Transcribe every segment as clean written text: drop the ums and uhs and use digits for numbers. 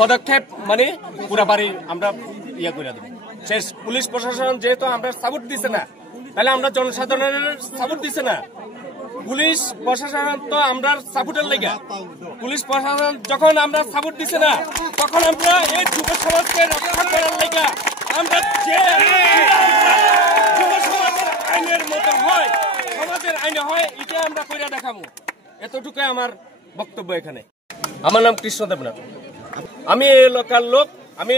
পদক্ষেপ মানে পুরা বাড়ি আমরা ইয়া করে দেবো শেষ। পুলিশ প্রশাসন যেহেতু আমরা সাপোর্ট দিছে না, তাহলে আমরা জনসাধারণের সাপোর্ট দিছে না। পুলিশ প্রশাসন তো আমরা সাপোর্টের লেগে, পুলিশ প্রশাসন যখন আমরা সাপোর্ট দিছে না, তখন আমরা এই যুব সমাজকে রক্ষা করার লেগে আমরা যে যুব সমাজের আইনের মতো হয়, সমাজের আইনে হয়, এটা আমরা করে দেখাবো। এতটুকু আমার বক্তব্য এখানে। আমার নাম কৃষ্ণ দেবনাথ, আমি এলাকার লোক। আমি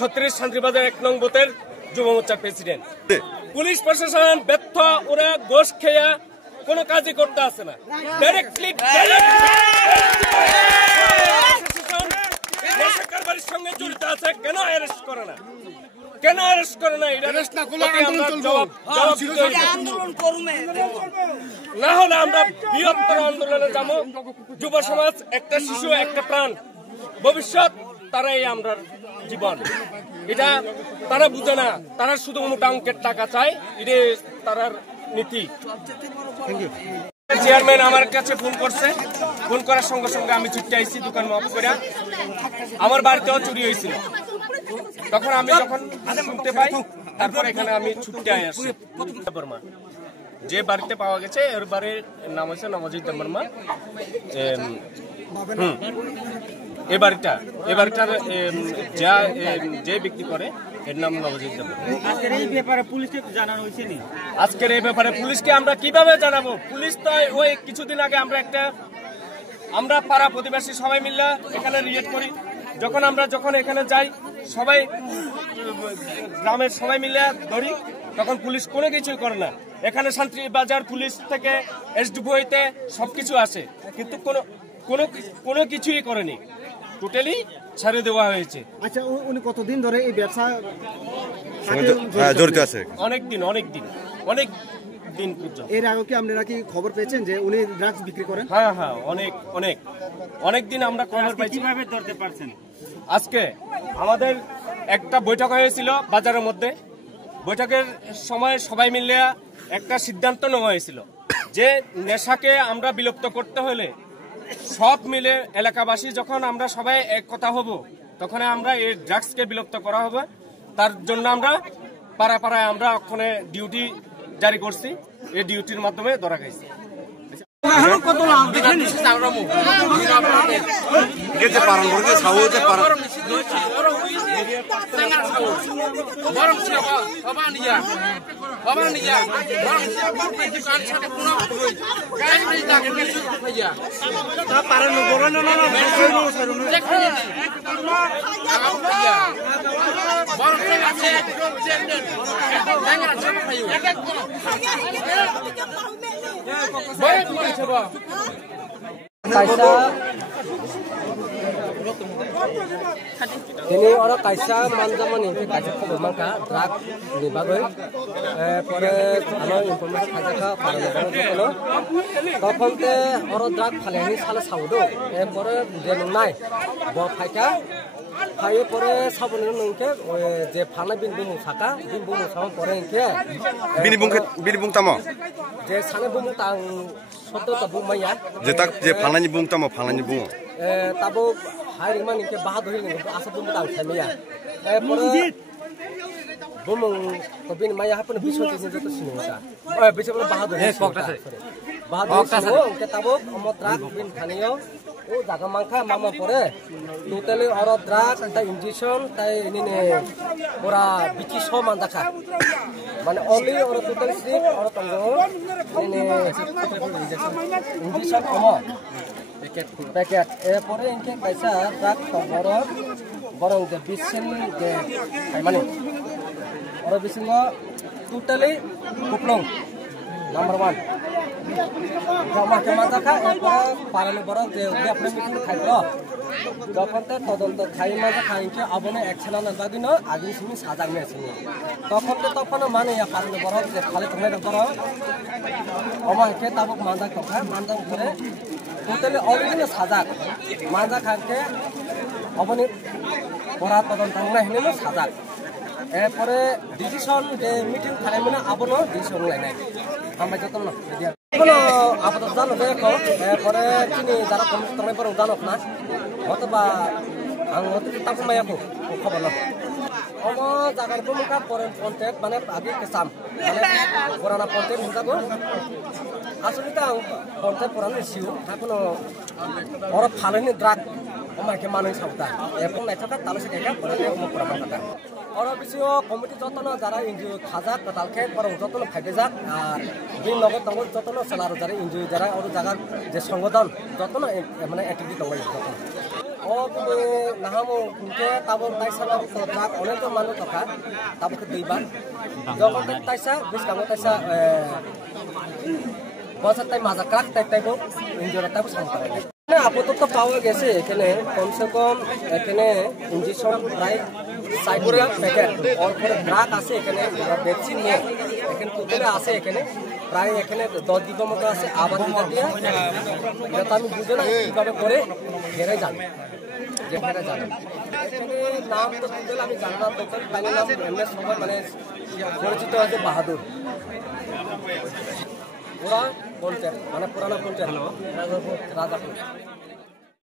36 শান্তিবাজার 1 নং বুথের যুব মোর্চার প্রেসিডেন্ট। পুলিশ প্রশাসন ব্যর্থ, ওরা ঘোষ খেয়া কোনো কাজই করতে আসে না। ডাইরেক্টলি কারবারির সঙ্গে জড়িত আছে, কেন অ্যারেস্ট করে না? কেন অ্যারেস্ট করে না? না হলে আমরা বৃহত্তর আন্দোলনে যাবো। যুব সমাজ একটা শিশু, একটা প্রাণ, ভবিষ্যৎ তারাই আমরা জীবন। এটা তারা বুঝে না, তারা শুধু মোটা অঙ্কের টাকা চায়, এটা তারার নীতি। চেয়ারম্যান আমার কাছে ফোন করছে, ফোন করার সঙ্গে সঙ্গে আমি ছুটে আইছি দোকান অফ করে। আমার বাড়িতেও চুরি হয়েছিল, তখন আমি যখন শুনতে পাই, তারপর এখানে আমি ছুটে আসছি। বর্মা যে বাড়িতে পাওয়া গেছে, এর বাড়ির নাম হচ্ছে নবজিৎ বর্মা। এই বাড়িটার যে বিক্রি করে, এর নাম নবজিৎ বর্মা। আজকের এই ব্যাপারে পুলিশকে জানানো হয়েছে নি? আজকের এই ব্যাপারে পুলিশকে আমরা কিভাবে জানাবো? পুলিশ তো ওই কিছুদিন আগে আমরা পাড়া প্রতিবেশী সবাই মিলে এখানে রিয়েক্ট করি। যখন এখানে যাই, সবাই গ্রামের সবাই মিলে ধরি, তখন পুলিশ কোনো কিছুই করে না। এখানে শান্তিবাজার পুলিশ থেকে এসডিপি হইতে সবকিছু আসে, কিন্তু কোনো কিছুই করেনি। টোটালি ছেড়ে দেওয়া হয়েছে। আচ্ছা, উনি কতদিন ধরে এই ব্যবসা জড়িত আছে? অনেক দিন পর্যন্ত। এর আগে কি আপনারা কি খবর পেয়েছেন যে উনি ড্রাগস বিক্রি করেন? হ্যাঁ, অনেক দিন আমরা খবর পাইছি। কিভাবে ধরতে পারছেন? আজকে আমাদের একটা বৈঠক হয়েছিল বাজারের মধ্যে। বৈঠকের সময় সবাই মিলে একটা সিদ্ধান্ত নেওয়া হয়েছিল যে নেশাকে আমরা বিলুপ্ত করতে হলে সব মিলে এলাকাবাসী যখন আমরা সবাই এক কথা হব, তখন আমরা এই ড্রাগসকে বিলুপ্ত করা হবে। তার জন্য আমরা পাড়ায় আমরা ওখানে ডিউটি জারি করছি। এই ডিউটির মাধ্যমে ধরা খাইছি। Ini orang kaisa manjaman ini kaisa pemangka drag ni bagai, pore ano informasi kaisa ka para lebaran tu kalo, kapan te orang drag kali ini salah saudo, pore jeneng nai, bawa kaisa, kaya pore sabun ini nungke, je pana bin bumung saka pore nungke, bini bung tamo, je sana bumung tang soto tabu maya, je pana ni bung tamo pana ni bung, tabu hari mana nungke bahadur ini asal bumung tang semia, pore bumung kabin maya apa nih biswa jenis itu sini muka, biswa bahadur, bahadur semua, nungke tabu omot rak bin kaniyo. Oh, jaga mangka mama pore, totally orang drug, tay injection, tay ini nih, pura bici so mandaka, mana only orang total strip, orang tunggu, ini injection omo, paket, pore ini kaisa drug borong the bisin the, mana, orang bisin go totally kuplong, number 1. Jama ke mandaka, para lebaran je udah apne meeting khai lo, যখন তে তদন্ত খাই মাঝে খাইকে আবনে একছেনা না বাদিনো আগে সুমি সাজাগ মেছিনি তখন মানে ইয়া পারলে বড় যে খালি তুমি বড় অমাকে তাবক মান্দা কথা মান্দা করে টোটালি অলরেডি সাজাগ মান্দা খাকে অবনি পড়া তদন্ত না হিনেলো সাজাগ এরপরে ডিসিশন যে মিটিং খাই মানে আবনো ডিসিশন লাইনাই আমরা যত না কোনো আপাতত জানো দেখো এরপরে তিনি যারা কমিশনার পরে জানো না অথবা আমি অত তাপ মায়াকো খবর না অম জায়গার ভূমিকা পরে পঞ্চায়েত মানে আগে কেসাম মানে পুরানা পঞ্চায়েত হিসাবে আসলে তা পঞ্চায়েত পুরানো ইস্যু এখনো ওরা ফালেনি ড্রাগ আমাকে মানুষ সাবতা এখন নাইথাকা তাহলে সেটা পরে পুরানো কথা ওরা বিষয় কমিটি যতন যারা এনজিও খাজা তালকে বরং যতন ফাইদে যাক আর দিন নগদ দঙ্গ যতন সেলার যারা এনজিও যারা ওর জায়গার যে সংগঠন যতন মানে অ্যাক্টিভিটি দঙ্গাই যতন ও তুমি নাহামো কুকে তাবো তাইসা ড্রাগ অনেক মানুষ কথা তাবোকে দুইবার যখন তাইসা বেশ কামো তাইসা বছর তাই মাজা ক্রাক তাইবো এনজিওর তাইবো সামনে আপাতত পাওয়া গেছে এখানে কমসে কম এখানে ইঞ্জেকশন প্রায় 60 প্যাকেট অল্পরে ড্রাগ আছে এখানে ভ্যাকসিন নিয়ে এখানে টোটালে আছে এখানে প্রায় এখানে 10 দিনের মতো আছে আবার দিয়ে এটা আমি বুঝে না কিভাবে করে ঘেরে যাবে যে ঘেরে যাবে এখানে নাম তো টোটাল আমি জানি না টোটাল বাইরে নাম এমনি সবাই মানে পরিচিত আছে বাহাদুর ওরা পঞ্চায়েত মানে পুরানো পঞ্চায়েত রাজাপুর